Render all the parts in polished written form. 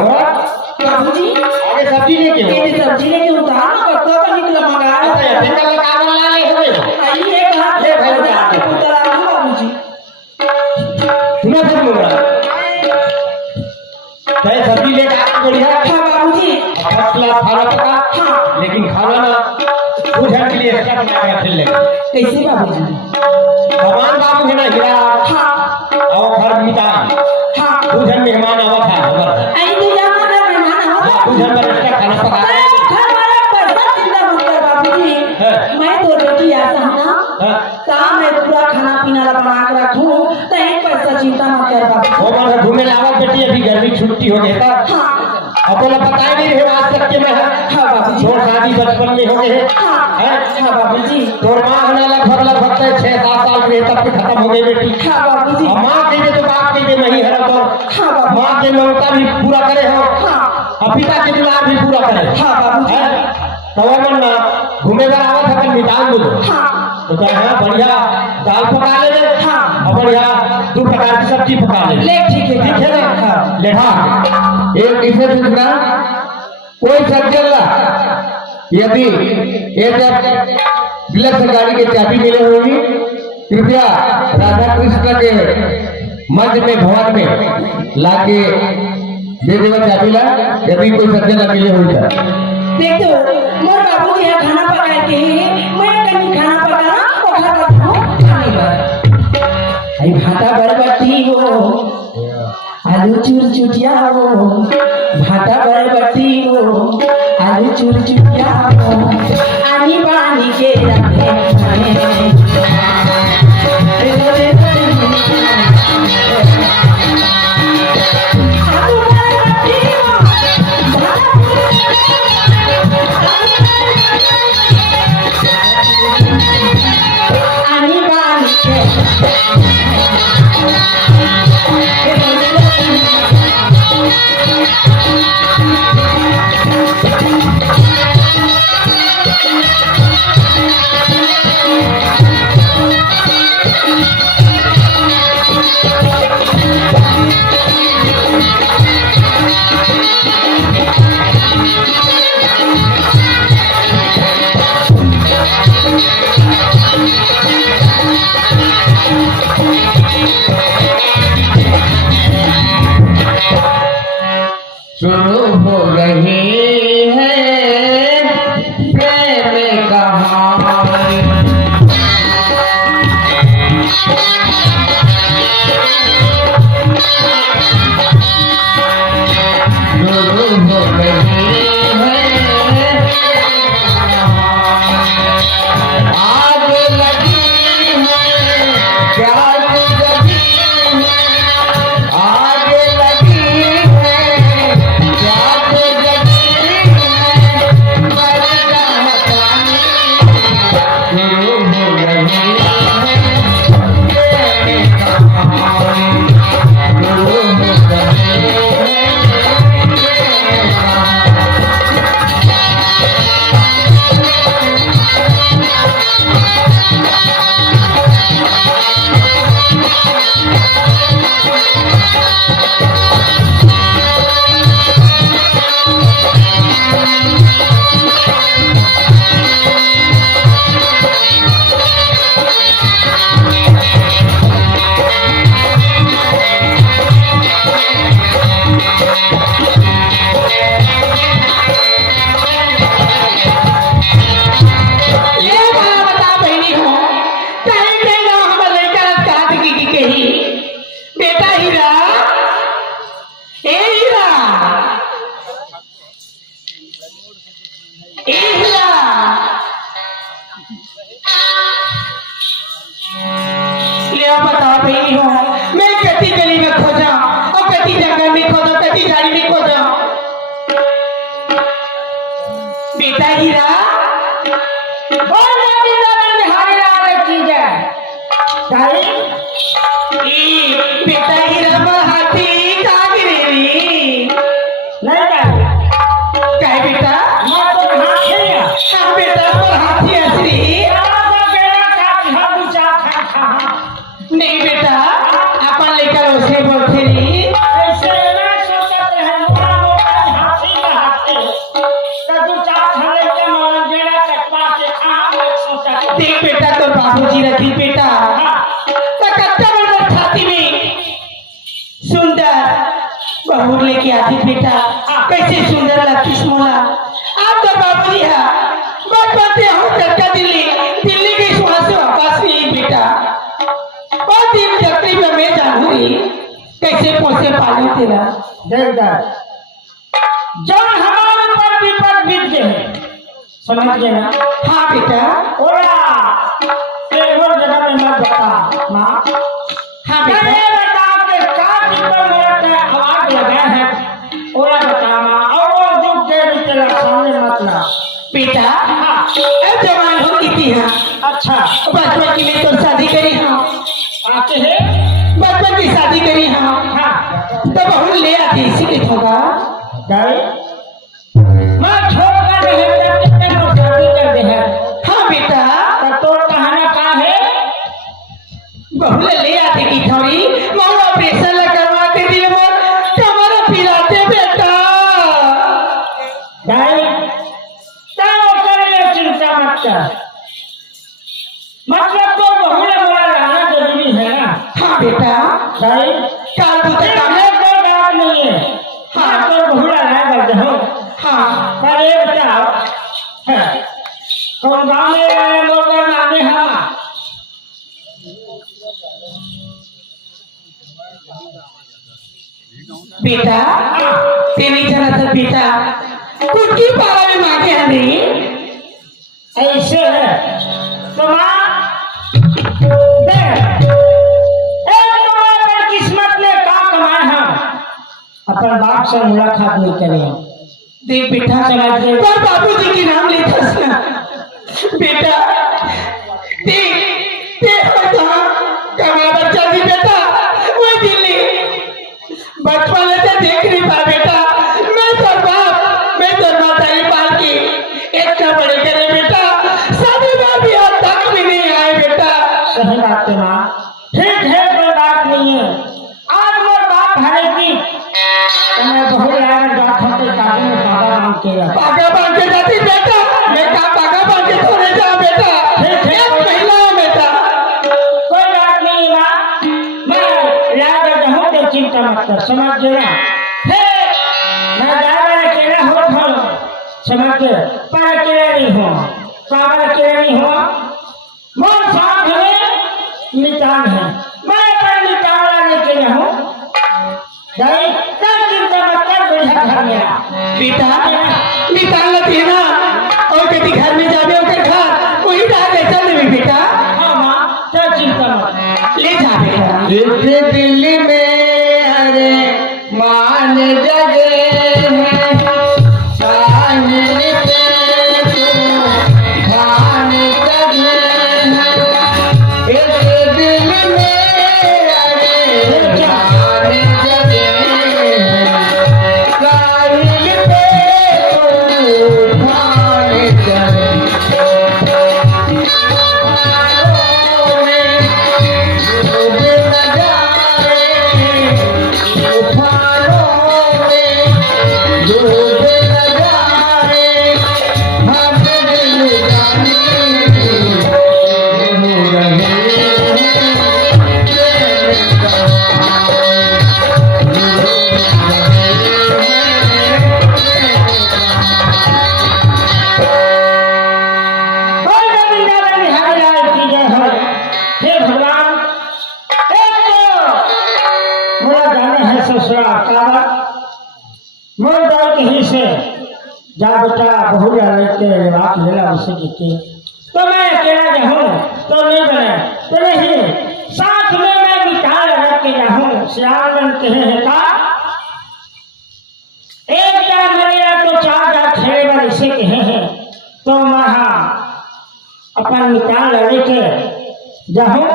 बाबूजी अरे सब्जी लेके सब्जी लेके उतार कब निकला मंगा आइए ले भाई उतार बाबूजी सुना फिर मुंगा चाहे सब्जी लेके आ बढ़िया हाँ बाबूजी फसला खाना पका हाँ लेकिन खाना ना बुझन के लिए एक्स्ट्रा बनाया फिर लेके कैसे बाबूजी भगवान बाबू है ना हीरा हाँ और घर मिटा हाँ बुझन मेहमान आवा था घर आई तो जा मतलब मेहमान आवा बुझन में एक्स्ट्रा खाना पका घर वाला पैसा चिंता मत कर बाबूजी मैं तो रोटी आता हूँ ना काम मैं पूरा खाना पीना बना के रखूं तो एक पैसा चिंता मत कर बाबूजी वो बार घूमे लावा बेटी अभी गर्मी छुट्टी हो गई था हाँ अपना पता ही नहीं है आज तक के मैं हाँ बाबूजी छोड़ शादी बचपन में हो गए हाँ हाँ बाबूजी तोर माँ होने लगभग 6-7 साल में तब पे खत्म हो गई बेटी हाँ बाबूजी और माँ के लिए तो बाप के लिए नहीं है तो हाँ बाबू माँ के ममता भी पूरा करे हो हाँ और पिता के दुलार भी पूरा करे हाँ बाबूजी तो मन ना घूमे बार आवत है अपन मिजान बोलो हाँ तो कहे बढ़िया दाल पका ले हाँ और बढ़िया 2 प्रकार की सब्जी पका ले ठीक है ना ले हाँ एक इसे सुनना कोई सज्जन यदि ये जब डिलक्स गाड़ी के चाबी मिले होगी कृपया राधा कृष्ण के मंच में भवन में लाके दे देगा चाबी ला यदि कोई सज्जन मिले हुई था देखो मोर बाबूजी यहाँ खाना पका के मैं कहीं खाना पकाना और घर का खाने पर आई भाटा बरबटी हो आलू चूर चुटिया हो भाटा बरबटी हो आलू चूर चुटिया हो आनी पानी के रखे ले आप बता रही हो मैं कति गली में खोजा और कति जंगल में खोजा कति झाड़ी में खोजा बेटा हीरा और निहारी चीज है भाई बेटा हीरा पर हाथी कहाँ गिरेगी नहीं क्या बेटा मैं तो हाथी है हाँ बेटा पर हाथी असली नहीं बेटा अपन लेकर उसे बोलते नहीं ऐसे ना सोचते हैं हाथी का हाथी तो दो चार खले के मान बेड़ा कटवा के खा सोचते देख बेटा तो बाबूजी रखी बेटा तो कत्ता बंदर छाती में सुंदर बहू लेके आती बेटा कैसे सुंदर लगती सोना आप तो बाबूजी है बचपन से हम चक्का दिल्ली दिल्ली के वहां से वापस नहीं बेटा और दिन चक्री में मैं जानूंगी कैसे पोसे पालू तेरा देखदार जब हमारे पर विपद बीत गए समझ गए ना हाँ बेटा ओरा एक और जगह में मत बता माँ हाँ बेटा मैंने बता के काटी पर मेरा आवाज लगा है ओरा बता माँ और वो दुख दे भी तेरा सामने मत ला बेटा अब जवान हो की है अच्छा बचपन की मैं तो शादी करी हाँ आते हैं बचपन की शादी करी हाँ हाँ तो बहू ले आती इसी के होगा गए मैं छोड़ कर नहीं कितने को शादी कर दे है हाँ बेटा तो तोर कहना का है बहू ले आती की थोड़ी मगर ऑपरेशन करवा के दिए मोर कमर पिराते बेटा गए तो कर ले चिंता मत कर मतलब तो बहुले बोला रहना जरूरी है ना हाँ बेटा गए काल तू तक हमें कोई बात नहीं है हाँ तो बहुला रह गए हो हाँ पर ये बताओ कौन गाँव में लोग नाने हम बेटा तेरी जना था बेटा कुछ की पारा में मांगे हमें ऐसे है तो माँ देख एक तुम्हारे पर किस्मत ने काम कमाए हम अपन बाप से मुलाकात नहीं करें देख बेटा समझ ले पर बाबूजी की नाम लेता सुना बेटा देख देख कहाँ कमा बच्चा थी बेटा वो दिल्ली बचपन से देख नहीं पा बेटा मैं तो माता ही पाल की इतना बड़े करे बेटा शादी में भी अब तक भी नहीं आए बेटा सही बात है माँ ठीक है कोई बात नहीं है आज मेरे बाप है कि मैं बहुत लगा जाता हूँ तो काफी में पागा मांग के पागा बांध के जाती बेटा मैं कहा पागा बांध के थोड़े जाओ बेटा एक महिला है बेटा कोई बात नहीं माँ मैं लगा जाऊँ तो चिंता मत कर समझ गया मैं जाकर अकेला हो समझ गए पर अकेला नहीं हो पागल अकेला नहीं हो मोर साथ में निकाल है मैं पर निकाल लेके रहूं गई तब चिंता मत कर बेटा घर मेरा बेटा निकाल लेती है ना और कभी घर में जावे और घर कोई डाल ऐसा नहीं बेटा हाँ माँ तब चिंता मत ले जा बेटा इस दिल में अरे मान जगे हैं साहिल पे ध्यान जगे हैं इस दिल में अरे ध्यान जगे हैं साहिल पे ध्यान जगे कोई गोविंदा बनी हरिलाल की जय हो हे भगवान एक तो मोरा जाना है ससुराल काबा मोर दाल कहीं से जा बेटा बहु जा के बात लेला उसे देखे तो मैं अकेला रहूं कहे का एक जात मरेगा तो चार जात छेड़े बार इसे कहे हैं तो महा अपन निकाल लड़े के जाऊं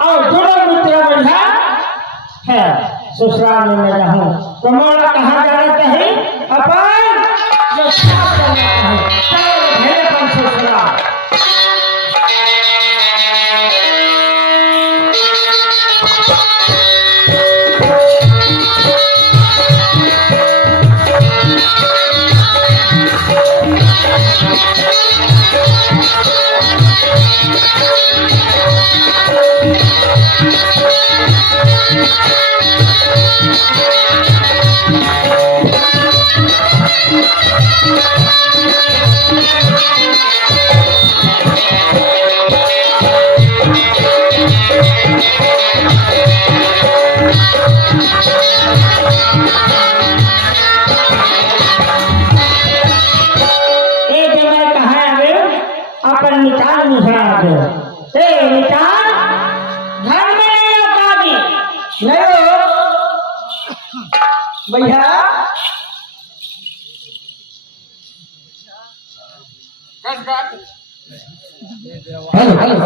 और दोनों मित्र बढ़िया है ससुराल में मैं जाऊं तो मोला कहाँ जाना चाहिए अपन जो साथ करना चाहिए चलो मेरे अपन ससुराल अपन निकाल निभा दे निकाल घर में नहीं होता जी नहीं हो भैया हेलो हेलो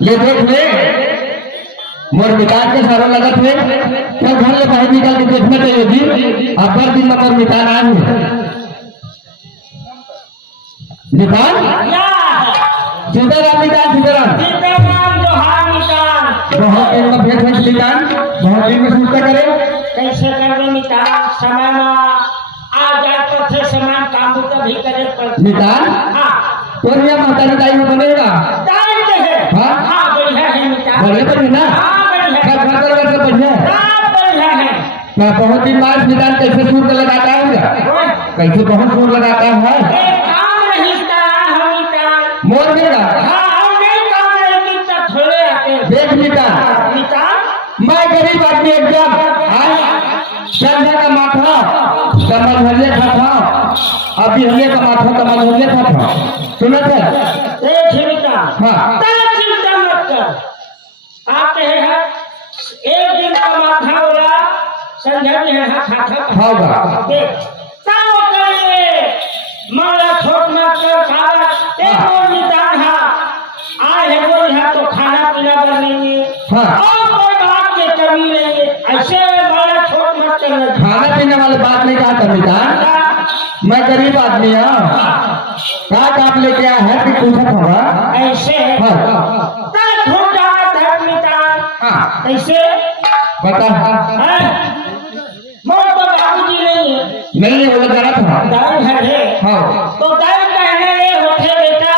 ले देख ले मोर मितान के सारो लगत है क्या घर ले बाहर निकाल के देखना चाहिए जी आप हर दिन मोर मितान आए हैं निकाल सीताराम निकाल सीताराम जोहार निकाल बहुत दिन में भेंट भेंट निकाल बहुत दिन में सोचता करे कैसे करने निकाल समय में आ जाए तो थे समान काम तो भी करे पर निकाल हाँ तो ये माता निकाई में बनेगा दाल के है हाँ हाँ बढ़िया है निकाल बढ़िया बढ़िया ना हाँ बढ़िया घर घर कर सब बढ़िया है हाँ बढ़िया है क्या बहुत दिन बाद निकाल कैसे सूर का लगाता है कैसे बहुत सूर लगाता है एक काम नहीं करा हम निकाल मोर देगा हाँ हम नहीं काम नहीं किया थोड़े आते देख निकाल निकाल मैं गरीब आदमी एकदम संध्या का माथा कमल हल्ले खाता अभी हल्ले का माथा कमल हल्ले खाता सुनत है निकाल हाँ चिंता मत कर आते हैं एक दिन का माथा होगा संध्या में है खाता होगा देख ताओ करिए माला छोट मत कर खाना एक और निकाल है आए है वो यहाँ तो खाना पीना बनेंगे हाँ। और कोई बात की कमी नहीं है ऐसे माला छोट मत करना खाना पीने वाली बात नहीं कहा था बेटा मैं गरीब आदमी हूँ क्या आप लेके आया है कि पूछा था ऐसे हाँ छूट जाना धर्म निकाल हाँ ऐसे बता मोर तो बाबूजी नहीं है नहीं वो लगा था दाई घर है हाँ तो दाई कहने ये होते बेटा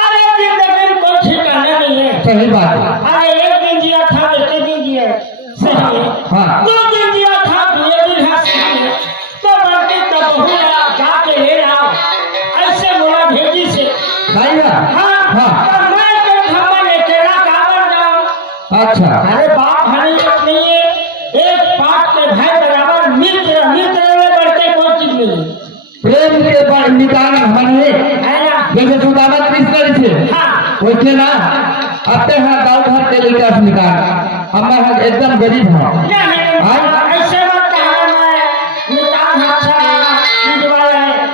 अरे जिंदगी में कोई ठिकाना नहीं है सही बात है अरे एक दिन जिया था एक दिन जिया सही है हाँ 2 दिन जिया था 2 दिन हंसी है तो बल्कि तो बहुआ जाके ले आओ ऐसे बोला भेजी से नहीं ना हाँ हाँ तो मैं के खबर अकेला कावर जाऊं अच्छा अरे बाप हरी नहीं है एक पाठ के भाई बराबर मित्र मित्र में बढ़ते कोई चीज नहीं प्रेम के बाद निकाल हमारे है ना जैसे सुदामा कृष्ण से हाँ वैसे ना अपने यहाँ गाँव घर के लेकर निकाल हमारे यहाँ एकदम गरीब है नहीं ऐसे मत कहना मैं निकाल अच्छा चीज वाला है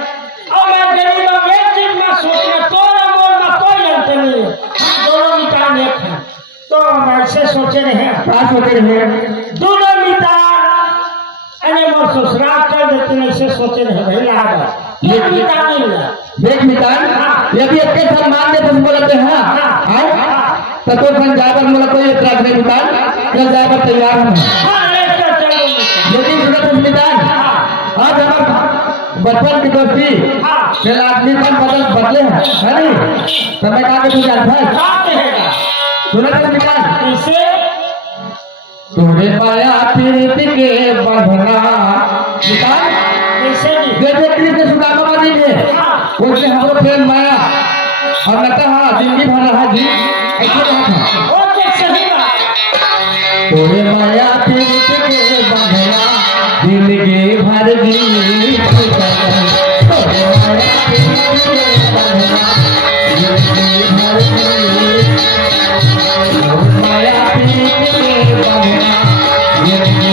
और मैं गरीब हूँ एक चीज में सोचना तोरा मोर में कोई अंतर नहीं है हम दोनों निकाल एक हैं तो हम ऐसे सोचे रहे क्या सोच रहे हैं दोनों निकाल अरे मोर ससुराल कर देते ऐसे सोचे रहे भाई लागा ये निकाल नहीं मिला देख निकाल यदि अच्छे सम्मान दे तुम बोलते हैं हाँ तो जाकर मतलब कोई एतराज नहीं निकाल कल जाकर तैयार हम हाँ ऐसे चलो निकाल यदि सुनत निकाल आज हमारे बचपन की दोस्ती हाँ फिर आदमी बदले हैं है नहीं समय कहा के तू जानता है बात है सुनत निकाल इसे तोरे पाया पीड़ित के बंधना निकाल कैसे नहीं जैसे कृष्ण सुदामा बनी है वैसे हमको प्रेम माया और मैं कहा जिंदगी भर रहा जी ऐसे रहा था वो कैसे ही बात तोरे माया पीड़ित के बंधना जिंदगी भर जी तोरे माया पीड़ित के बंधना जिंदगी भर जी माया पीड़ित के बंधना जिंदगी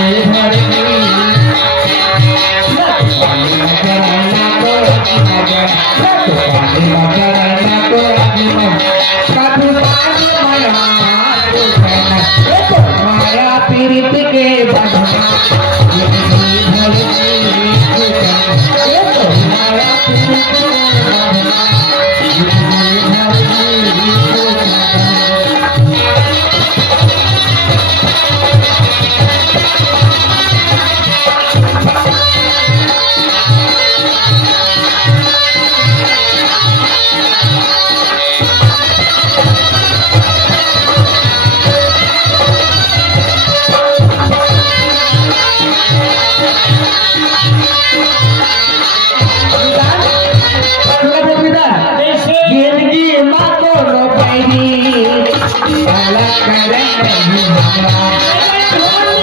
बैरी काला करे नहीं हमरा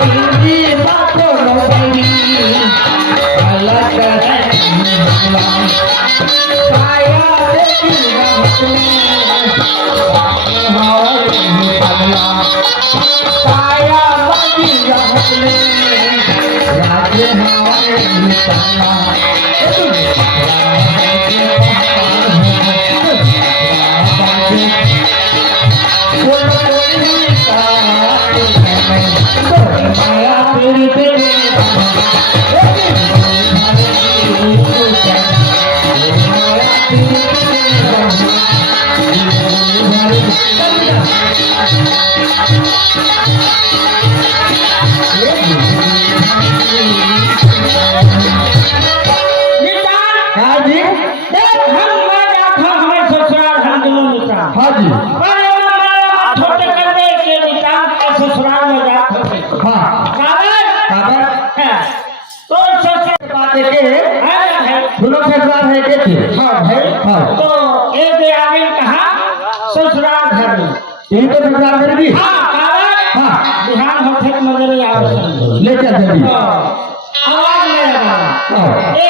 हिंदी बातों नो बैरी काला करे नहीं हमरा साया देखिएगा अपने हमारे पगला साया देखिएगा अपने राज्य हमारे पगला हाँ जी छोटे कर दे के निकाल के ससुराल में जा हाँ काबर तो ससुर बातें के है दोनों ससुराल है के थे हाँ भाई हाँ तो एक दे आगे कहा ससुराल घर में यही तो ससुराल घर भी हाँ काबर हाँ बिहान होते नजर नहीं आ रहा ले चल जल्दी आवाज में लगा ए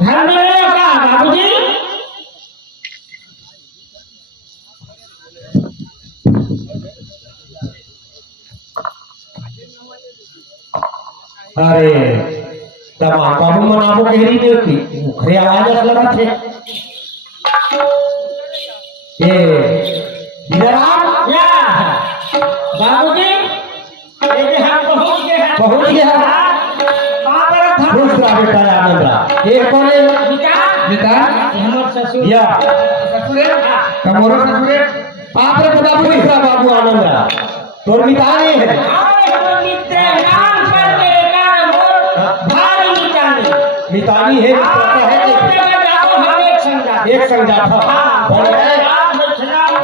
घर में नहीं का बाबूजी अरे तब बाबू मनाबो कहरी देती मुखरे आवाज लगा थे ए इधर आ या बाबूजी ये हम पहुंच गए हैं पहुंच गए हैं। कहां पर था खुश रहा बेटा आनंदरा ये कौन है बेटा बेटा हमर ससुर या ससुरे कमोरो ससुरे आप रे बता खुश रहा बाबू आनंदरा तोर मिताने है आए हम मित्र नाम पर के कारण मोर भारी मिटानी मितानी है मित्र है जाओ हम एक संगा था बोल रहे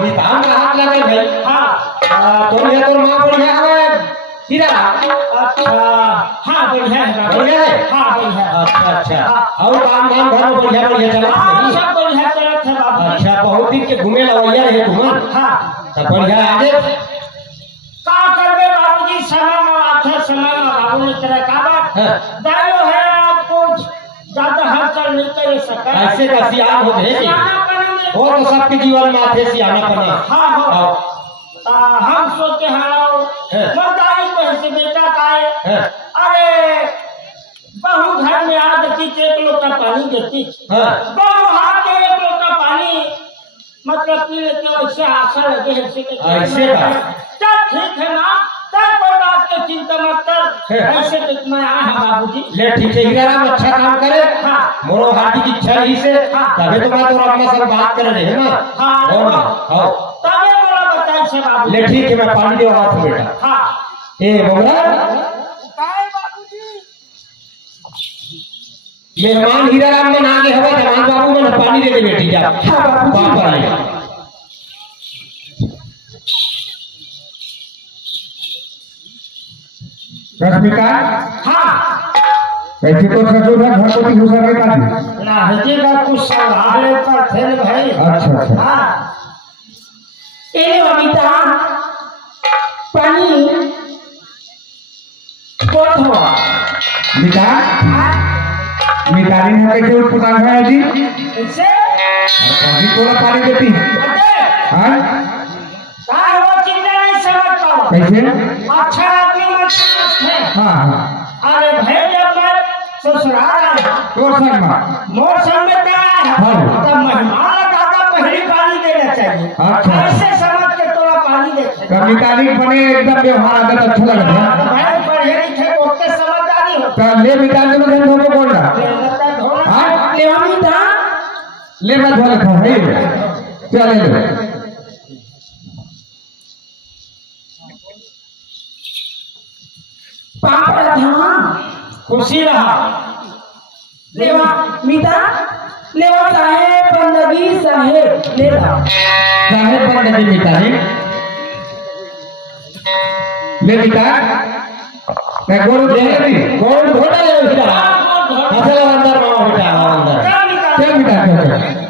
मितान का हाथ लगे भाई हां तो ये तो मां बढ़िया है हीरा अच्छा हां बढ़िया है बढ़िया है हां बढ़िया अच्छा और काम धाम घर में बढ़िया बढ़िया चला हां नहीं सब बढ़िया चलत है बाबू अच्छा बहुत दिन के घूमे लवैया है तुम हां तो बढ़िया आगे का करबे बाबूजी समय में आथे समय में बाबू ने तेरा का बात हाँ। दायो है आपको ज्यादा हलचल नहीं कर सका ऐसे का सियान हो गए वो तो सबके जीवन में आते सियाना बना हाँ हाँ हम सोचे हाँ मर्दाई को ऐसे बेटा का है अरे बहू घर में आ देती तो एक लोटा पानी देती बहू हाथ के एक लोटा पानी मतलब पी लेते वैसे आशा लगे ऐसे के ऐसे का? चल ठीक है ना तब कोई बात की चिंता मत कर ऐसे तो मैं आया हूँ बाबूजी ले ठीक है हीरा राम अच्छा काम करे हाँ मोरो हाथी की इच्छा रही से तभी तो मैं तो अपने सब बात कर रहे हैं ना हाँ हो ना आओ तबे बोला बताई से बाबू ले ठीक है मैं पानी दे हाथ बेटा हाँ ए बोला मेहमान हीरा राम में आगे हवा जवान बाबू में पानी दे दे बेटी जा बाप पर आएगा रश्मिका हाँ कैसे तो ससुर है घर को घुसा के काटी ना हजी का कुछ संभाले पर थे न भाई अच्छा अच्छा हाँ ए अमिता पानी कौन हो मिता मितारी ने कैसे उत्पन्न है जी इसे अभी थोड़ा पानी देती हाँ का वो चिंता नहीं समझ पाओ कैसे अच्छा आदमी मत है हाँ हाँ अरे भाई जब मैं ससुराल आया तो संगमा मोर संग में आया हाँ। तब मेहमान दादा पहली पानी देना चाहिए अच्छा। ऐसे समझ के तोरा पानी दे मितारी बने एकदम व्यवहार आदत अच्छा लगा भाई पढ़े लिखे ओके समझदारी हो तो ले मितारी में धन धोको बोल रहा हाँ ले अमिता ले मैं धोल खा है चल ले पापड़ था खुशी रहा लेवा मिता लेवा साहेब बंदगी साहेब ले ला साहेब पर लगी मितारी ले मिता मैं गोल ले ली गोल घोड़ा ले मिता असल अंदर मामा बेटा अंदर चल मिता चल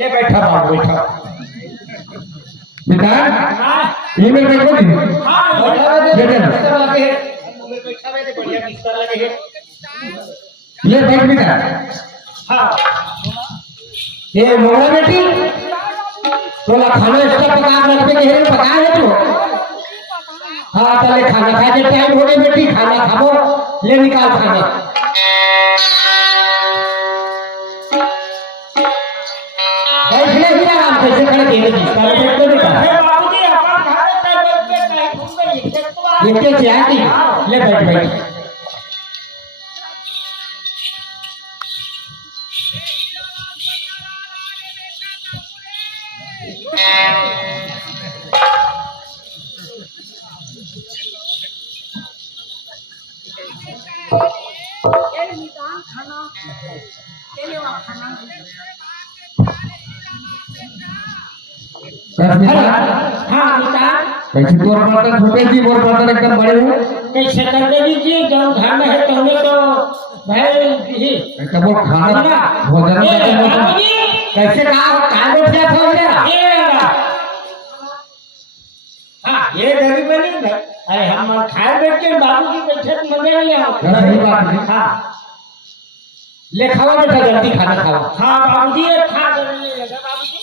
ये बैठा बाबू बैठा बेटा हाँ ये में बैठो जी हाँ ये ले बिस्तर लगे है उधर बैठा हुए थे बढ़िया बिस्तर लगे है ले बैठ बेटा हाँ ये मोड़ा बेटी तोला खाना इसका पका रख पे घेरे पका है तो हाँ चले खाना खा के टाइम हो गए बेटी खाना खाओ ले निकाल खाना बैठने ही आराम कैसे खड़े केले बिस्तर बैठ तो बेटा हे बाबूजी अपन घर पे बैठ के कहीं घूम गई है तो आ लेके चाहिए ले बैठ बैठ हाँ निकाल कैसे तोर बर्तन छोटे जी और बर्तन एकदम बड़े हो कैसे कर देगी जी जो घर में है तुमने तो भाई ही एकदम वो खाना भोजन ये करते हो बाबूजी कैसे कहा बैठा था मेरा ये रहा। हाँ ये गरीब बनी है अरे हम खाए बैठ के बाबूजी बैठे तो मजे नहीं आओ सही बात है हाँ ले खाओ बेटा जल्दी खाना खाओ हाँ बाबूजी ये खा देने लगा बाबूजी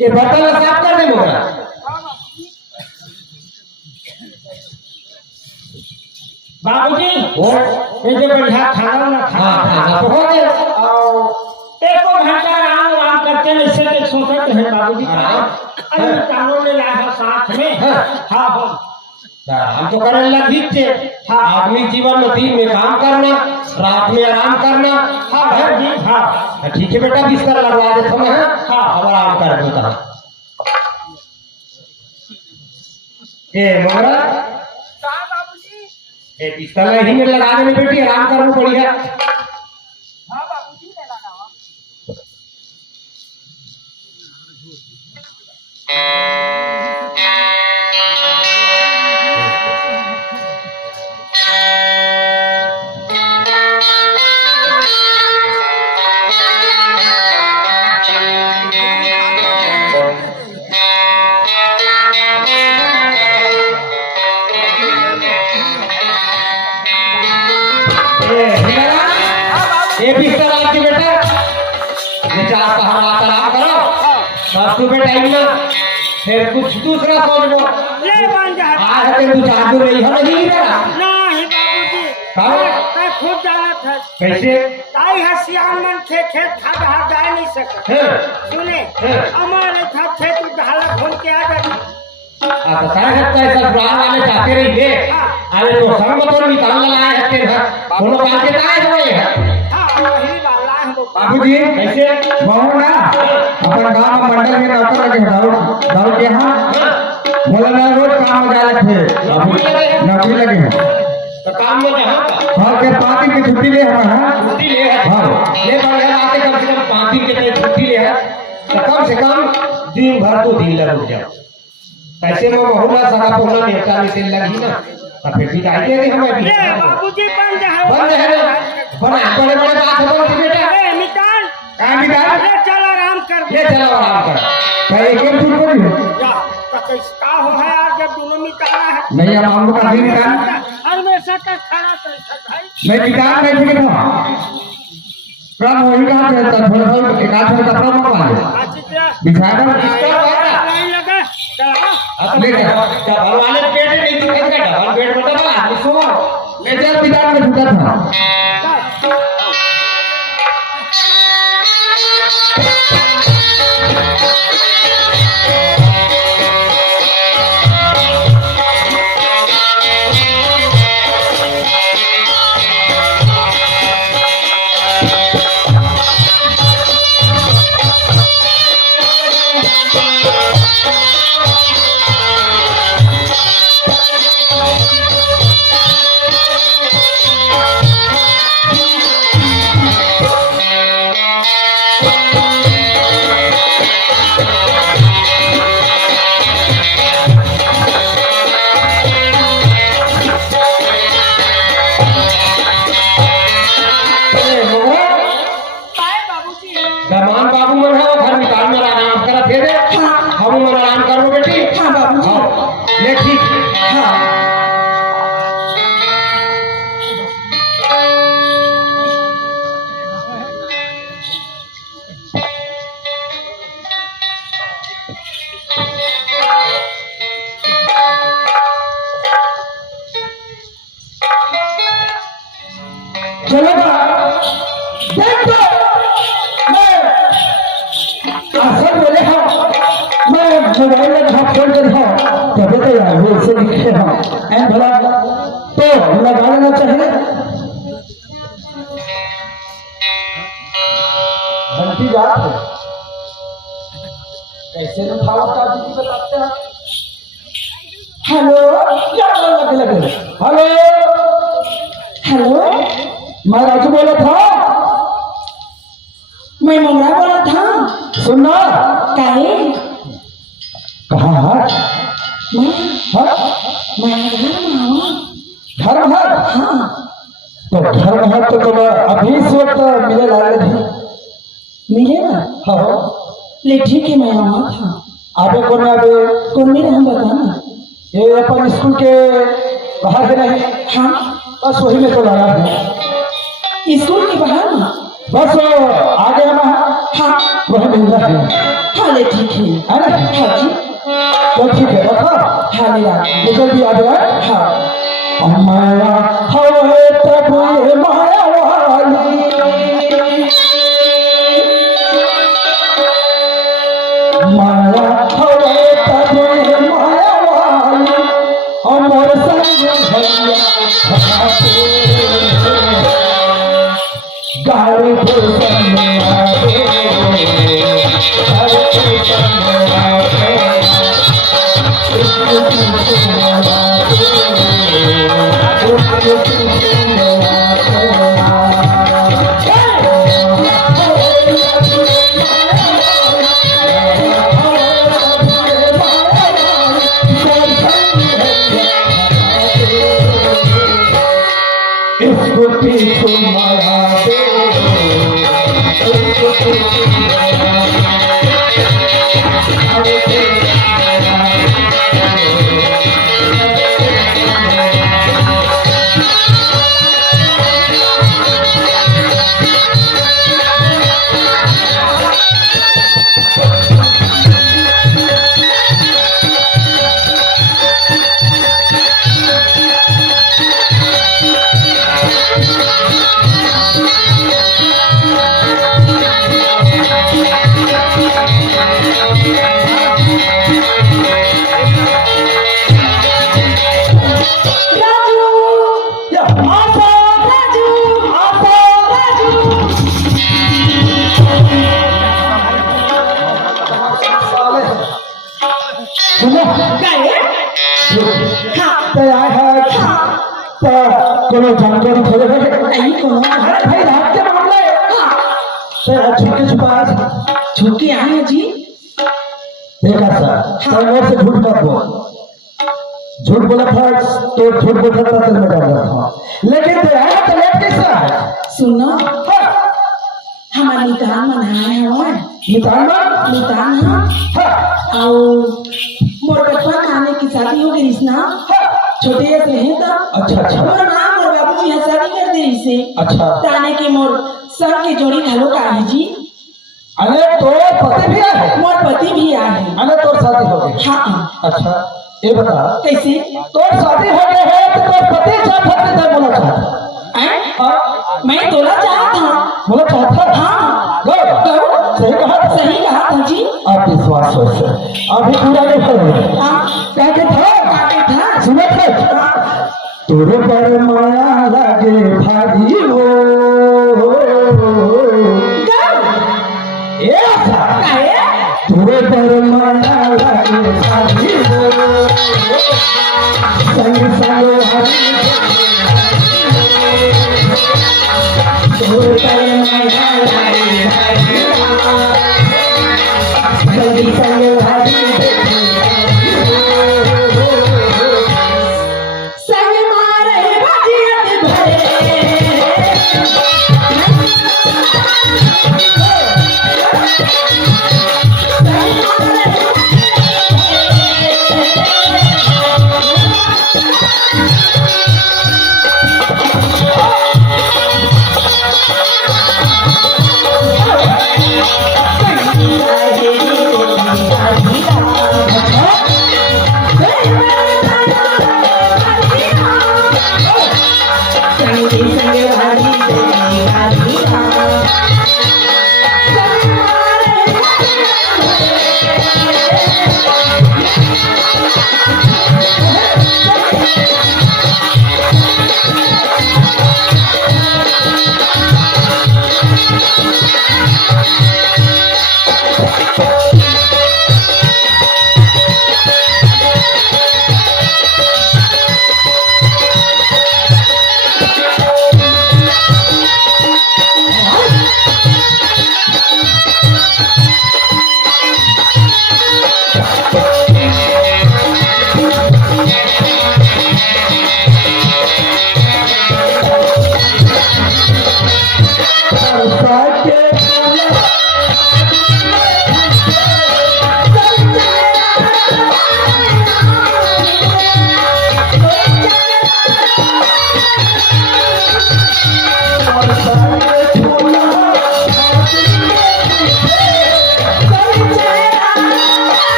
ये बर्तन साफ कर दे मोरा बाबूजी वो ये जो बढ़िया खाना ना हाँ खाना तो हो गया और एको घंटा आराम आराम करते हैं इससे के सोचते हैं बाबूजी अरे कानों ने लाया साथ में हाँ हाँ हम तो करने लगी थे हाँ आदमी जीवन में दिन में काम करना रात में आराम करना हाँ भाई जी हाँ ठीक है बेटा बिस्तर लगवा देता मैं हाँ अब आराम कर देता हूँ ए मोरा ए बिस्तर यहीं में लगा देने बेटी आराम करना बढ़िया ये बिस्तर आपकी बेटा ये चार पहाड़ आराम करो बस सुबह टाइम ना फिर कुछ दूसरा सोच लो ले बन जा आज है तू चार दूर रही है नहीं रहा नहीं बाबूजी कहाँ? मैं खुद जाना था कैसे ताई हसियान मन थे खेत खा बाहर जा नहीं सकता हैं सुने हैं। हमारे था खेत ढाला घूम के आ गए आप कह सकते हैं ससुराल वाले चाहते रहिए अरे तो संग तो निकालना लाए हैं तेरे घर दोनों काल के लाए हुए हैं हाँ वही वाला है वो बाबूजी कैसे बहु ना अपन गांव में मंडल में नौकर लगे दारू के यहाँ बोला ना रोज काम में जा रहे थे नौकरी लगे हैं तो काम में जहाँ हाँ के 5 दिन की छुट्टी ले हैं छुट्टी ले है हाँ ये बढ़िया बात है कम से कम 5 दिन के लिए छुट्टी ले है तो कम से कम दिन भर तो दिन लग जाओ ऐसे में बहुला सगा पोला नेता में तेल लगी ना तो फिर भी आई देंगे हमें भी बाबूजी बन जा बंद है ना बना बड़े बड़े बात है बोलती बेटा अरे निकाल कहाँ निकाल ले चल आराम कर ले चलो आराम कर मैं एक गेम शुरू कर दूँ जा तो कैसा हो है यार जब दोनों निकाला है नहीं अब हम लोग का दिन निकाल हमेशा का खड़ा कर भाई मैं निकाल नहीं सके था कम वही कहाँ पे था थोड़ा सा एक आध में कपड़ा मंगवा ले आचित्रा बिछा दो नहीं लगा चला ले जा डबल वाले पेट नहीं दिखेगा डबल पेट मतलब आदमी सो ले जा बिछा में झुका था चलेगा देखो मैं असर बोले हाँ मैं मोबाइल में हाथ खोल कर हाँ तब तो यार वो इसे लिखे हाँ एंड भला तो लगा लेना चाहिए बनती बात है कैसे उठाओ काजी की बताते हैं हेलो क्या लगे लगे हेलो हेलो मैं राजू बोला था मैं मोमरा बोला था सुनना काहे कहाँ है मैं हाँ? मैं घर में हूँ धर्म है हाँ तो धर्म है तो तुम अभी इस वक्त मिले ला रहे थे मिलेगा हाँ ले ठीक है मैं आऊँगा था आगे कौन आगे कौन मेरे हम बताना ये अपन स्कूल के बाहर के नहीं हाँ बस वही में तो लगा है स्कूल के बाहर ना बस आगे हम हाँ वह मिल रहा है हाँ ले ठीक है है ना हाँ जी तो ठीक है रखा हाँ मेरा निकल भी आ गया हाँ माया हवे तब ये माया वाली माया हवे तब ये माया वाली अमर संग भैया गाड़ी भूषण में आवे गाड़ी भूषण में आवे इसको पीछे माया दे इसको पीछे माया कोनो जानकारी थोड़े नहीं कोनो भाई रात के मामले छुपके छुपा झुके आए हैं जी देखा सर तो मेरे से झूठ मत बोल झूठ बोला था तो झूठ बोलता था तो मैं कर रहा था लेकिन तेरा तबियत कैसा है सुनो हमारा निकाह मनाया है निकाल और मोर बचपन आने की शादी हो गई ना छोटे से हैं तो अच्छा मोर नाम और बाबू जी शादी कर दे इसे अच्छा ताने के मोर सर की जोड़ी घालो का है जी अरे तो पति भी है मोर पति भी आए हैं अरे तो शादी हो गई हाँ अच्छा ये बता कैसे तो शादी हो गई है तो तो पति चाहता है बोला चाहता मैं तोला चाहता था बोला चाहता हाँ सही कहा सही कहा था जी आप विश्वास हो से अभी पूरा नहीं हो हाँ कहते था सुने थे तोरे पर माया लागे भारी हो ऐसा तोरे पर माया लागे भारी हो संग संग हरी तोरे पर माया लागे भारी हो संग संग हरी संगे भारी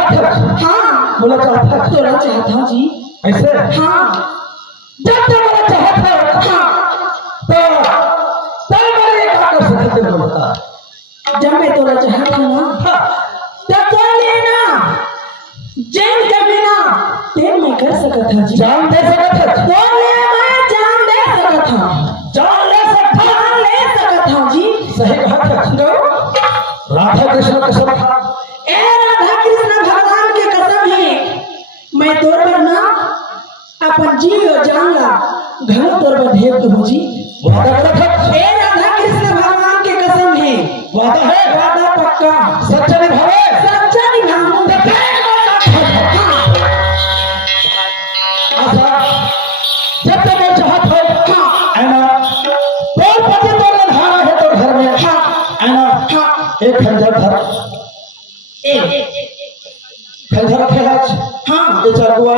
बोला चाहता तोड़ा चाहता जी। ऐसे हाँ जब तक बोला चाहता तो तब मेरे एक आकर से दिल बोलता जब मैं तोड़ा चाहता ना तब तो लेना जेल के बिना तेल में कर सकता था जी। जान दे सकता था तो ले मैं जान दे सकता था। जान ले सकता जान ले सकता था जी। सही कहा था राधा कृष्ण कसम था ए राधा कृष्ण भगवान के कसम है मैं तोड़ पर ना अपन जी और जान ला घर तोड़ पर ढेर तो जी। वादा करा था ए राधा कृष्ण भगवान के कसम है वादा है वादा पक्का सच्चा निभावे सच्चा निभाऊंगा। जब तक मैं चाहत हो है ना तो पति तो लधाना है तो घर में है ना एक खंजर धर खंजर रखे हाँ ये चाकू है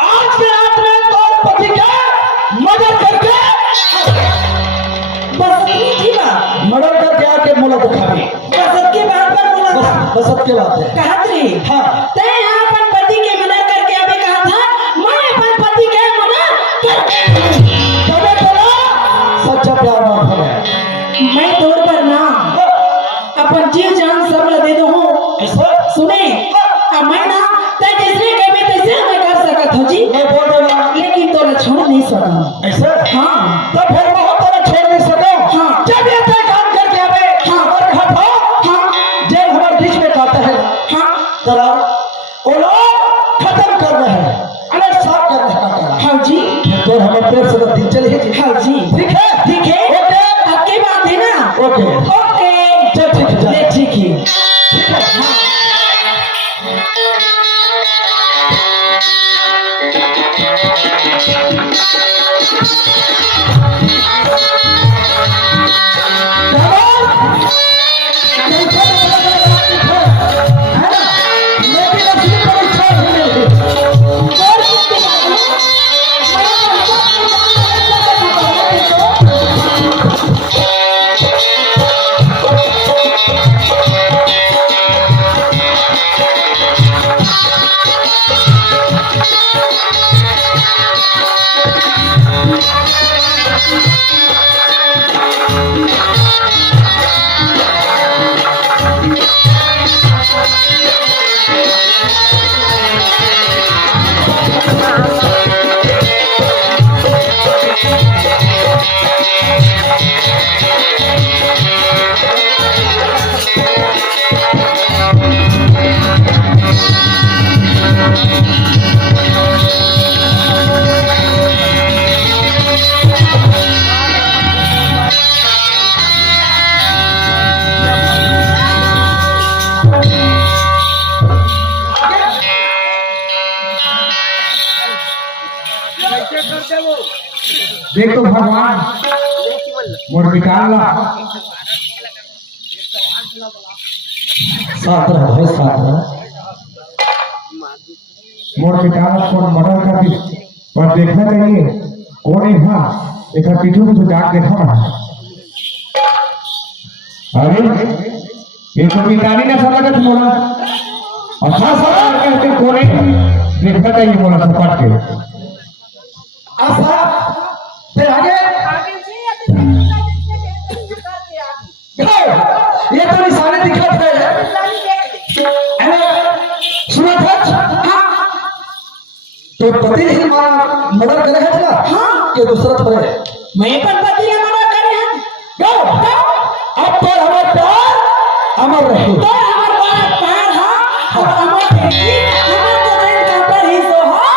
आज के रात में तो पति का मर्डर करके बस की बात मर्डर करके आके मुला दिखावी बसत के बाद पर बोला था बसत के बात है कहा रे हाँ ते अपन पति के मना करके अभी कहा था मैं अपन पति के मना करके कबे बोला सच्चा प्यार मार है मैं तोड़ पर ना अपन जीव जान सब ला दे दो ऐसा सुने अब मैं ना ते जिसने कभी तैसे मैं कर सकता था जी मैं बोल रहा हूँ लेकिन तो छोड़ नहीं सका। ऐसा हाँ तो फिर बहुत तरह छोड़ नहीं सको हाँ। जब ये तय काम करके आवे हाँ। और कहा था हाँ जेल हमारे बीच में आता है हाँ जरा वो लोग खत्म कर रहे हैं अरे साफ कर रहे हैं हाँ जी तो हमारे पेट से दिन चली हाँ जी ठीक है ठीक है ओके आपकी बात है ना ओके ओके चल ठीक है ले ठीक है ठीक है हाँ। देख तो भगवान मोर निकालना साथ रहो भाई साथ रहो मोर निकालना कौन मर्डर कर दी और देखना चाहिए कौन है हाँ एक पीछू पीछू जाग देखा ना अरे ये तो मिटानी ना सब लगा मोरा और साथ साथ कहते कौन है देखना चाहिए मोरा सपाट के आशा फिर आगे के दूसरा थोड़े मैं पर पति ने मना करे हैं क्यों अब तो हमारा प्यार अमर रहे तो हमार बात प्यार है और हमार बेटी हमार तो दिन का पर ही तो है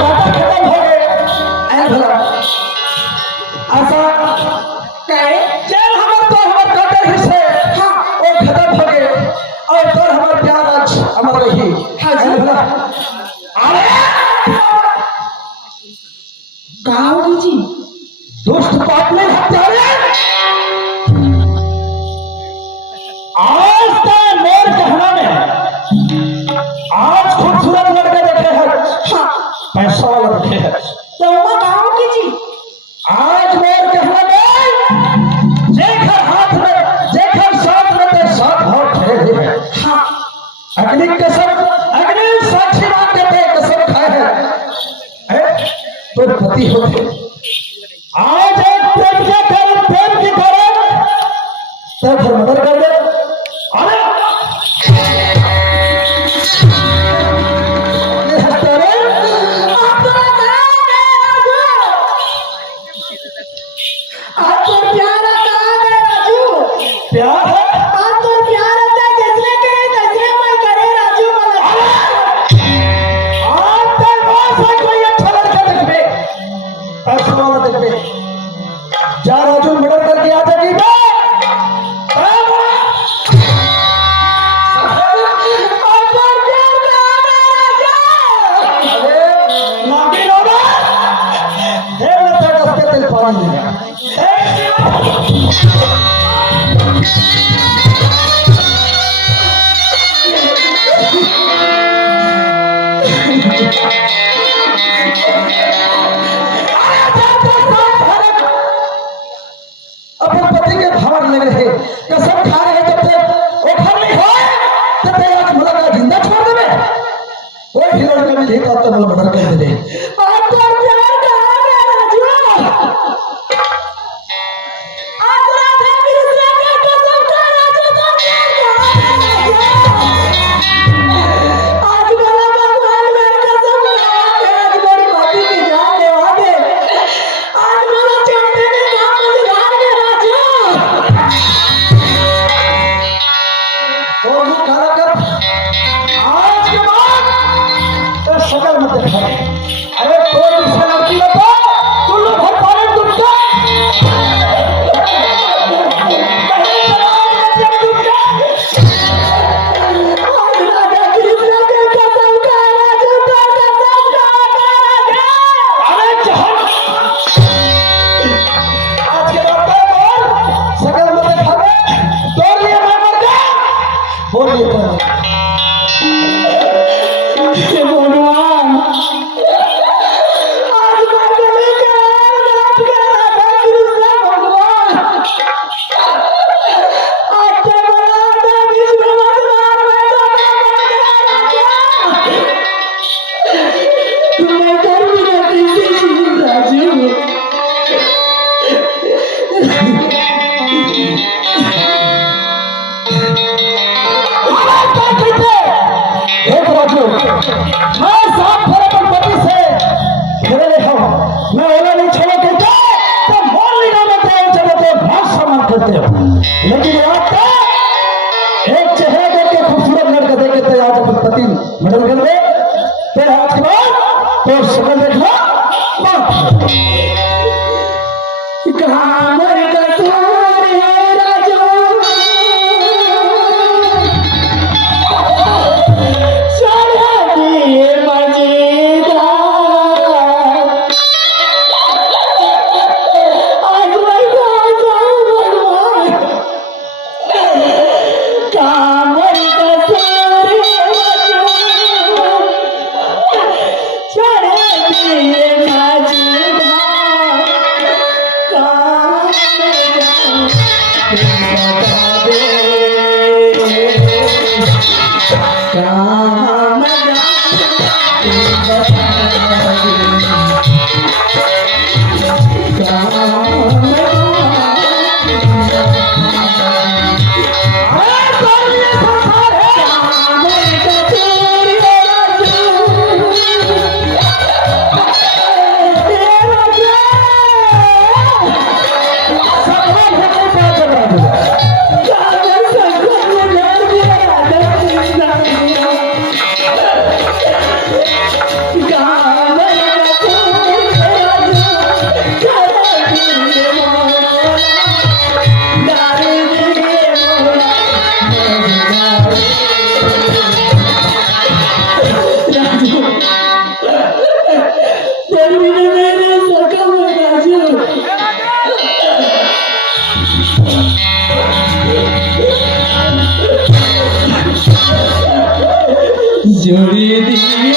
बात खत्म हो गए ऐ भला ऐसा कहे चल हमार काटे हिस्से हाँ वो खत्म हो गए और तो हमारा प्यार आज अमर रही हाँ जी। ऐ भला अरे कहा होगी जी दुष्ट पाप में हत्यारे आज का मेर कहना में आज खूबसूरत लड़के देखे हैं हाँ पैसा वाला देखे हैं तो मैं कहा होगी जी आज मेर कहना में जेखर हाथ में जेखर साथ में ते साथ हाथ ठहरे हुए हैं हाँ अग्नि कसम अग्नि साक्षी मान के ते कसम खाए हैं तो पति होते आज एक प्रेम के कारण प्रेम की कारण तब फिर मदद कर दे अरे ये हंसते रहे आप तो आपको प्यार कहा है राजू प्यार है आपको प्यार होता है जिसने करे तसले कोई करे राजू वाला आज तक वहां से कोई अच्छा लड़का देखबे पैसा वाला देखबे जा राजू मर्डर करके आ जाएगी बे अपने पति के भावर लग रहे कसम खा रहे जब तक वो घर नहीं हो तब तक आज मुलाकात जिंदा छोड़ देवे वो हिलड़ के मिले तब तक मर्डर कर दे आपको प्यार कहा है राजू आज राधा कृष्ण का कसम खा राजू तो आज मेरा भगवान मेरी कसम खाया है आज मेरी पति की जान लेवा दे आज मेरा चाहते ने काम सुधार दे राजू और वो काला कर आज के बाद तो शक्ल मत दिखा अरे तो दूसरे लड़की को तू लोग भर पाले तुम क्या आज राधा कृष्ण का कसम खा राजू तो कसम खा अरे जहन आज के बाद क्या बोल शक्ल मत दिखा तोड़ लिए मैं मर गया बोल लिए तो भगवान आज भगवान का रात का राधा कृष्ण भगवान आज के बड़ा विष्णु भगवान मैं कर भी नहीं राजू एक राजू मैं साफ खड़े पर पति से फिर ले हो मैं ओला नहीं छोड़ो कहते तो बोल नहीं ना मत चलो तो बहुत सम्मान करते हो लेकिन आज का एक चेहरे करके खूबसूरत लड़का देख के तो आज अपने पति मर्डर कर दे फिर आज के बाद तो शक्ल देखना बात कहाँ मर कसूर है राजू चढ़ा दिए मजेदार आज मैं कहाँ जाऊँ भगवान कहाँ मर कसूर है राजू चढ़ा दिए मजेदार कहाँ मैं जाऊँ बता दे कहाँ मैं जाऊँ बता दे कहाँ मैं जाऊँ छोड़ी दिए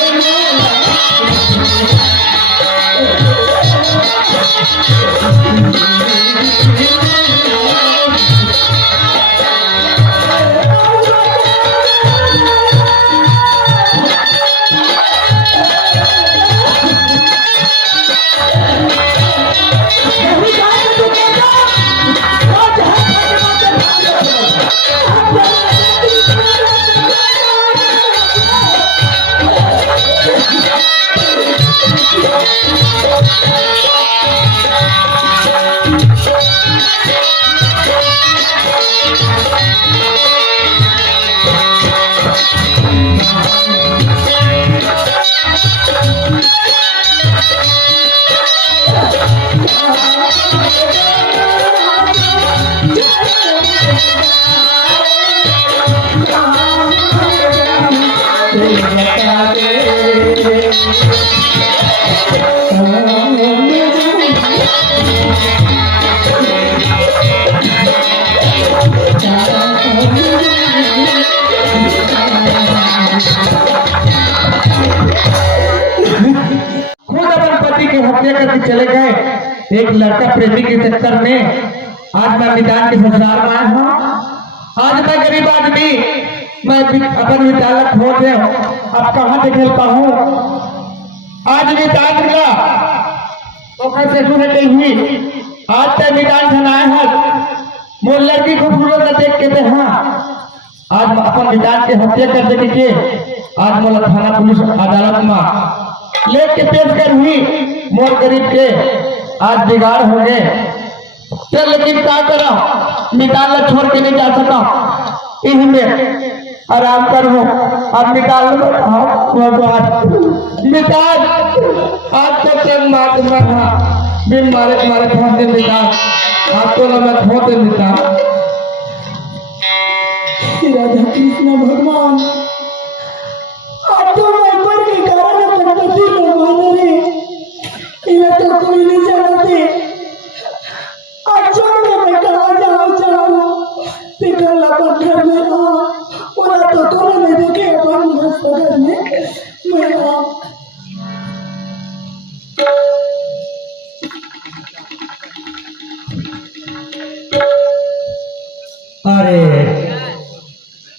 खुद अपन पति की हत्या करके चले गए एक लड़का प्रेमी के चक्कर में आज मैं मैदान के संसार में आया हूँ। आज मैं गरीब आदमी मैं अपन विद्यालय खो गया हूँ। अब कहाँ से खेलता हूँ। आज मैदान मिला तो कैसे सुने हुई आज तक मैदान से आए हैं मोर लड़की खूबसूरत न देख के थे। हाँ आज अपन मैदान के हत्या कर देने के आज मोला थाना पुलिस अदालत में लेके पेश कर हुई मोर गरीब के आज बिगाड़ हो गए। चल लेकिन क्या करा निकाल छोड़ के नहीं जा सका यही में आराम करो। अब निकाल निकाल आज तो चल मार बिन मारे मारे फोन निकाल आज तो मैं फोन निकाल। राधा कृष्ण भगवान अब तो मैं पर के कारण संपत्ति करवाने रे इन्हें तो कोई नहीं जानते। अच्छा मैं कहाँ जाऊँ निकल अपन घर में पूरा तो कोई नहीं देखे अपन मस्त घर में मैं अरे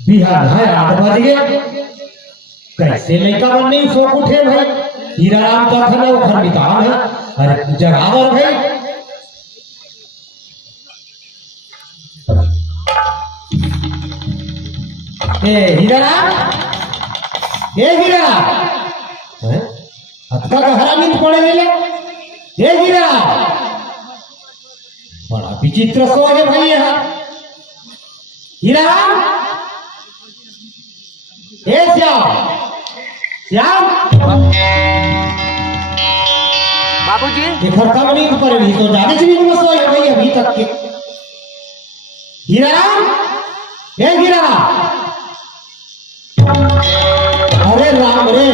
बिहार है 8 बज गए कैसे लड़का बनने सोच उठे भाई। हीरा राम का था वो घर निकाल है। अरे जगावर भाई हीरा राम अतका गहरा नींद पड़े ले हीरा बड़ा विचित्र सो है भाई यहाँ। हीरा राम श्याम बाबूजी देखो कब नींद पड़ेगी तो ज्यादा से नींद में सोए भाई अभी तक के। हीरा हीरा अरे राम रे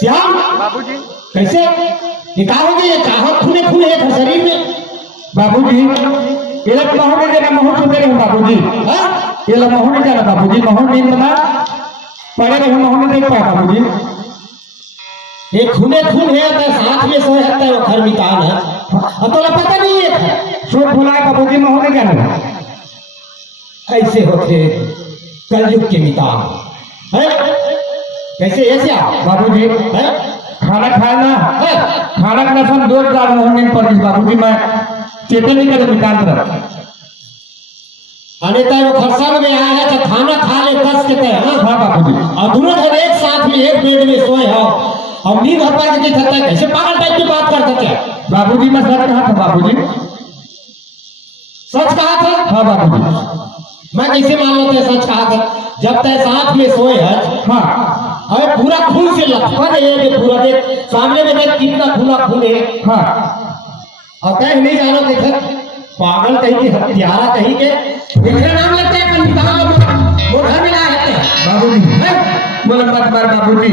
श्याम बाबूजी कैसे निकालोगे ये कहा खूने खूने है शरीर में। बाबूजी ये लोग महू में देना महू सुनते रहे बाबूजी। ये लोग महू नहीं जाना बाबूजी महू नींद में पड़े रहे महू नहीं देख पाया बाबूजी। ये खूने खून है तो साथ में सोए हत्ता है वो घर निकाल है तो पता नहीं है सूट फुलाए बाबूजी महू नहीं जाना। ऐसे होते कलयुग के मितान है कैसे ऐसे बाबूजी है खाना खाना खाना का नशा 2 महू नहीं पड़ी बाबूजी। मैं चेते नहीं करे निकाल रहा अरे वो खरसाल में आया है तो खाना खा ले कस के तय हाँ बाबूजी। और दोनों जन एक साथ में एक बेड में सोए हो और नींद हर पार के थकता है कैसे पागल टाइप की बात करते क्या। बाबूजी मैं सच कहा था बाबूजी। सच कहा था हाँ बाबूजी। मैं कैसे मान लेते सच कहा था जब तय साथ में सोए है। हाँ अरे पूरा खून से लथपथ है ये पूरा देख सामने में देख कितना खूना खून है। हाँ और कहीं नहीं जानो देख पागल कहीं के हत्यारा कहीं के देखने नाम लगते हैं वो घर में लाए रहते हैं बाबूजी बोले मत मार बाबूजी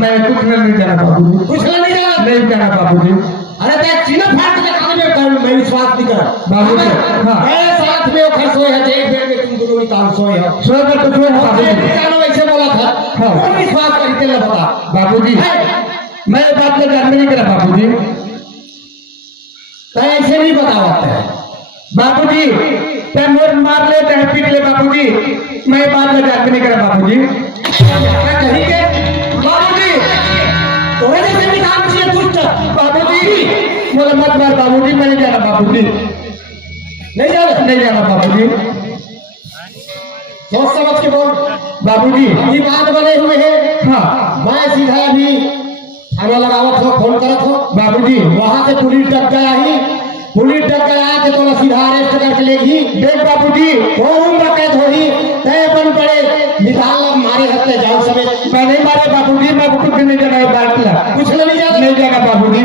मैं कुछ नहीं जाना बाबूजी। कुछ नहीं जाना नहीं जाना बाबूजी। अरे देख चिन्ह फाड़ के काम में कर मैं विश्वास नहीं कर बाबूजी हाँ साथ साथ में ओखर सोए है एक बेड में तुम दोनों निकाल सोए हो सोए कर तो सोए बाबूजी जानो ऐसे बोला था हाँ। कौन विश्वास करते ना बता बाबूजी मैं ये बात में जानते नहीं करा बाबूजी तो ऐसे नहीं बतावत है बाबूजी ते मोर मार ले चाहे पीट ले बाबूजी मैं ये बात में जानते नहीं करा बाबूजी मैं कहीं के बाबूजी तोरे जैसे भी काम किए दुष्ट बाबूजी बोले मत मार बाबूजी मैं नहीं जाना बाबूजी नहीं जाना बाबूजी सोच समझ के बोल बाबूजी ये बात बने हुए हैं हाँ मैं सीधा अभी थाना लगावत हो फोन करत हो बाबूजी वहां से पुलिस डक गया ही पुलिस डक गया के तो सीधा अरेस्ट करके लेगी देख बाबूजी वो उम्र कैद होगी तय बन पड़े निकाल अब मारे हत्ते जाओ समेत मैं नहीं मारे बाबूजी मैं कुछ भी नहीं जाना ये बात ला कुछ नहीं जाना नहीं जाना बाबूजी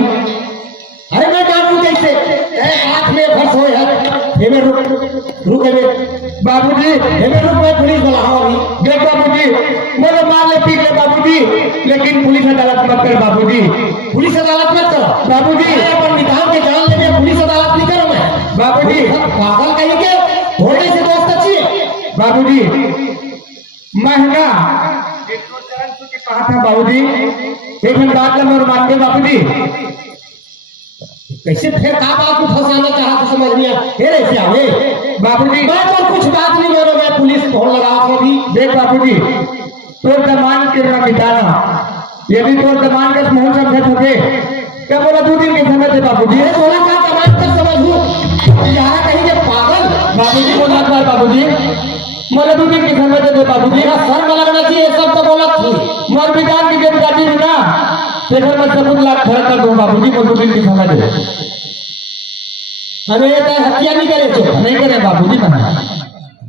अरे मैं जानू कैसे तय हाथ में फंस हो है हेमे रुक हेमे बाबूजी हेमे रुक मैं पुलिस बुलाओ अभी देख बाबूजी बोले मार ले पीट ले बाबूजी लेकिन पुलिस अदालत मत कर बाबूजी पुलिस अदालत मत करो बाबूजी मैं अपन निकाल के जान लेने पुलिस अदालत नहीं करो मैं बाबूजी पागल कहीं के थोड़े से दोस्त अच्छी है बाबूजी मैं ना कहा था बाबूजी एक दिन बात ला मोर मान के बाबूजी कैसे फिर का बात को फंसाना चाहते समझ नहीं आया फिर ऐसे आवे बाबूजी मैं तो कुछ बात नहीं बोलो मैं पुलिस फोन लगा तो अभी देख बाबूजी तोर दमान के ना मिटाना यदि तोर दमान का समूह समझत होते क्या बोला 2 दिन के समय दे बाबूजी ये थोड़ा सा तमाम कर समझू यहाँ कहीं के पागल बाबूजी को ना कर बाबूजी मोला 2 दिन के समय दे बाबूजी मेरा सर में लगना चाहिए ये सब तो बोला थी मोर विधान की जब जाती है ना तेरे मैं सबूत लाख खड़ा कर दूं बाबूजी को 2 दिन के समय दे हमें ये तय हत्या नहीं करे जो नहीं करे बाबूजी मना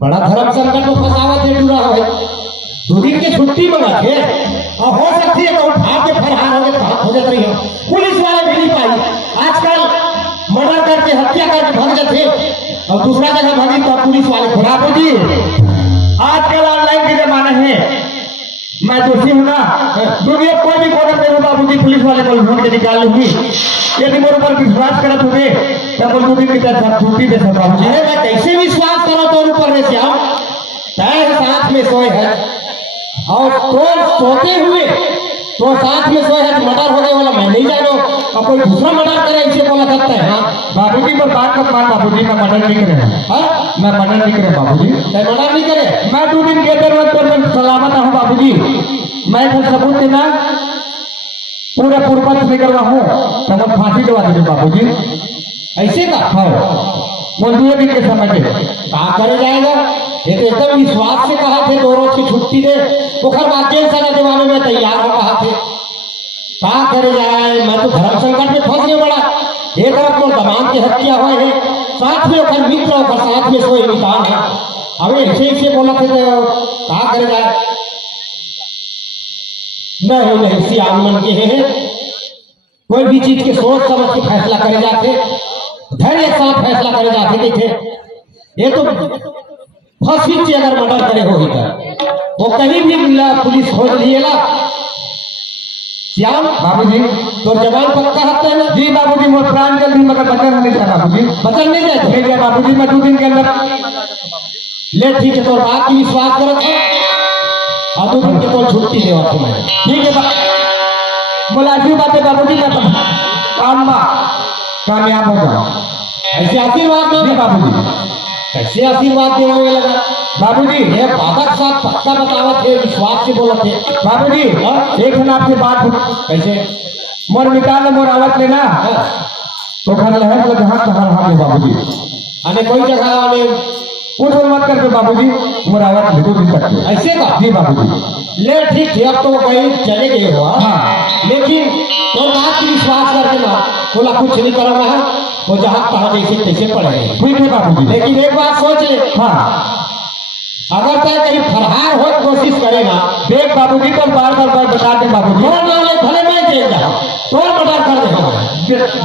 बड़ा धर्म संकट में फंसावत है डूरा है 2 दिन की छुट्टी मंगा थे और हो सकती है तो उठा के फरहार हो गए हो जाते रही पुलिस वाले भी नहीं पाई आजकल मर्डर करके हत्या करके भाग जाते और दूसरा जगह भागी तो पुलिस वाले खुदा बाबूजी आजकल ऑनलाइन के जमाना है मैं दोषी हूँ ना दुनिया कोई भी कोना पे हो बाबूजी पुलिस वाले को ढूंढ के निकाल लूंगी यदि मेरे ऊपर विश्वास करत हुए तो बोल 2 दिन के साथ छुट्टी दे सकता बाबूजी अरे मैं कैसे विश्वास करो तो ऊपर में से आओ तय साथ में सोए है और तो सोते हुए तो साथ में सोए है मर्डर होने वाला मैं नहीं जानो और कोई दूसरा मर्डर करे ऐसे बोला सकता है हाँ बाबूजी पर बात मत मान बाबूजी मैं मर्डर नहीं करे हाँ? मैं मर्डर नहीं करे बाबूजी मैं मर्डर नहीं करे मैं 2 दिन के अंदर मैं सलामत हूँ बाबूजी मैं फिर सबूत देना पूरा पूर्वज में करवा हूँ तो मैं फांसी दवा दीजिए बाबूजी ऐसे का हाँ बोल 2 दिन के समय दे कहा करे जाएगा ये तो एकदम विश्वास से कहा थे 2 रोज की छुट्टी दे ओखर बाद जेल सजा दिवाने में तैयार हो कहा थे कहा करे जाए मैं तो धर्म संकट में फंस गया बड़ा एक तरफ को दमान की हत्या हुए है साथ में ओखर मित्र ओखर साथ में सोए निकाल है अब ऐसे बोला थे तो कहा करे जाए न हो नहीं सियान मन के हैं कोई भी चीज के सोच समझ के फैसला करे जाते धैर्य के साथ फैसला करे जाते देखे ये तो फांसी से अगर मर्डर करे होगी तो वो कहीं भी मिला पुलिस खोज लिएला श्याम बाबूजी तो जवान पक्का हत्या है ना जी बाबूजी मोर प्राण जल्दी मगर बचन नहीं था बाबूजी बचन नहीं जाए नहीं गया बाबूजी मैं 2 दिन के अंदर ले ठीक है तो बात की विश्वास करो और 2 दिन के तो छुट्टी देवा तुम्हें ठीक है बोला ऐसी बात है बाबूजी मैं काम कामयाब हो जाओ ऐसे आशीर्वाद जी दो बाबूजी कैसे आशीर्वाद देने लगा बाबूजी ये बाधक साथ पक्का बतावत थे विश्वास से बोलत थे बाबूजी एक दिन आपसे बात कैसे मोर निकाल मोर आवत लेना तो खाना लहर लगे हाथ कहाँ रहा बाबूजी अने कोई जगह आने कुछ मत करके बाबूजी मोर आवत ले 2 दिन तक ऐसे का जी बाबूजी ले ठीक है अब तो कहीं चले गए हो हाँ। लेकिन तो बात की विश्वास करके ना बोला कुछ नहीं करना है वो जहाँ कहा जैसे तैसे पड़े ठीक है बाबूजी लेकिन एक बात सोच ले हाँ अगर तय कहीं फरहार हो कोशिश करेगा देख बाबूजी तो बार बता दे बाबूजी तो ना ले भले मैं जेल जाऊँ तो मर्डर कर देगा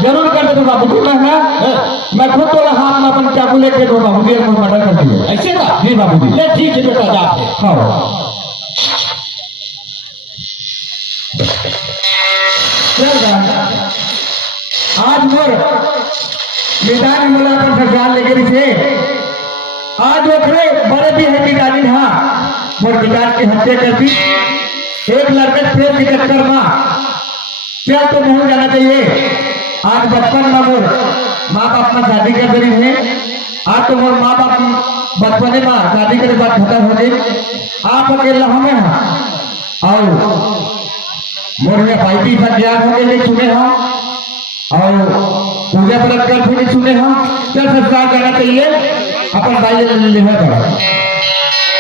जरूर कर दे बाबूजी मैं खुद तो हाथ में अपन चाकू लेके दो बाबूजी मर्डर कर दिए ऐसे का जी बाबूजी ले ठीक है बेटा जाते हाँ आज मोर मैदान में पर सरकार लेके थे आज ओखरे बड़े भी है पिताजी हाँ मोर पिता की हत्या कर दी एक लड़के प्रेम के चक्कर में क्या तो नहीं जाना चाहिए। आज बचपन में मोर माँ बाप में शादी कर रही है। आज तो मोर माँ बाप बचपने में शादी के बाद खत्म हो गई। आप अकेला हमें हाँ और मोर में भाई भी ज्ञान हो गए सुने हाँ और पूजा व्रत कर भी सुने हाँ। चल संस्कार करना चाहिए अपन भाई लेना पड़ा।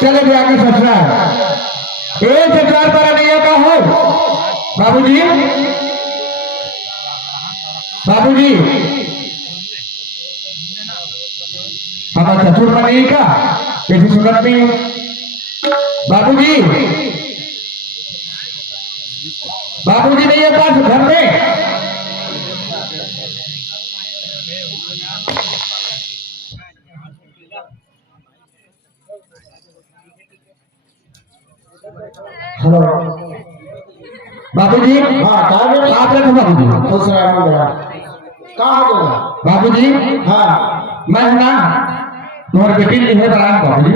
चले भी आगे ससुराल ए ससुराल पर नहीं का हो बाबूजी बाबूजी हमारा ससुर पर नहीं का कैसी सुनत नहीं बाबूजी बाबूजी नहीं है पास घर में हेलो बाबूजी हाँ कहाँ गए आप रखो बाबूजी खुश रहो मेरा कहाँ हो गया बाबूजी हाँ मैं ना तुम्हारे बेटी है बरान बाबूजी